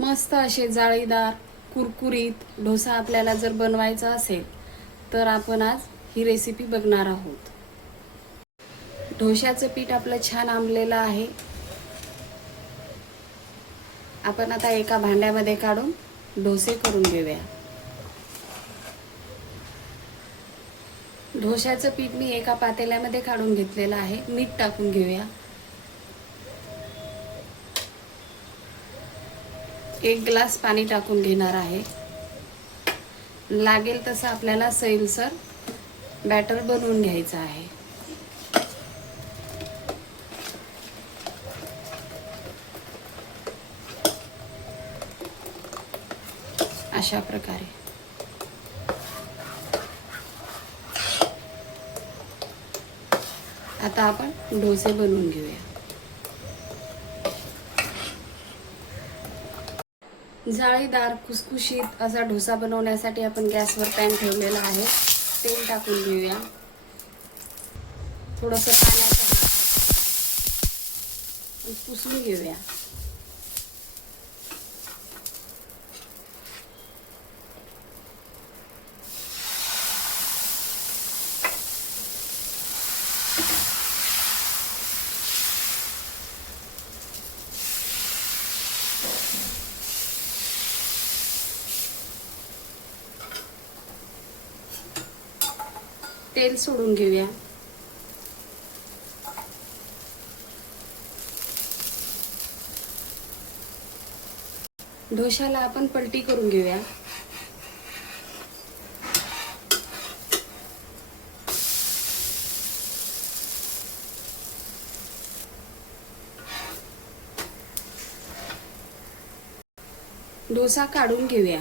मस्त असे जाळीदार कुरकुरीत डोसा आपल्याला जर बनवायचा असेल तर आपण आज ही रेसिपी बघणार आहोत। डोशाचं पीठ आपलं छान आंबलेलं आहे। आपण आता एका भांड्यामध्ये काढून डोसे करून घेऊया। डोशाचं पीठ मी एका पातेल्यामध्ये काढून घेतलेलं आहे। मीठ टाकून घेऊया। 1 ग्लास पाणी टाकून घेणार आहे। लागेल तसं आपल्याला सैलसर बॅटर बनवून घ्यायचं आहे। अशा प्रकारे आता आपण डोसे बनवून घेऊया। जाळीदार खुसखुशीत असा डोसा बनवण्यासाठी आपण गॅसवर पॅन ठेवलेला आहे। तेल टाकून घेऊया। थोडंसं पाण्याचा पुसून घेऊया। तेल सोडून घेऊया। डोशाला आपण पलटी करून घेऊया। डोसा काढून घेऊया।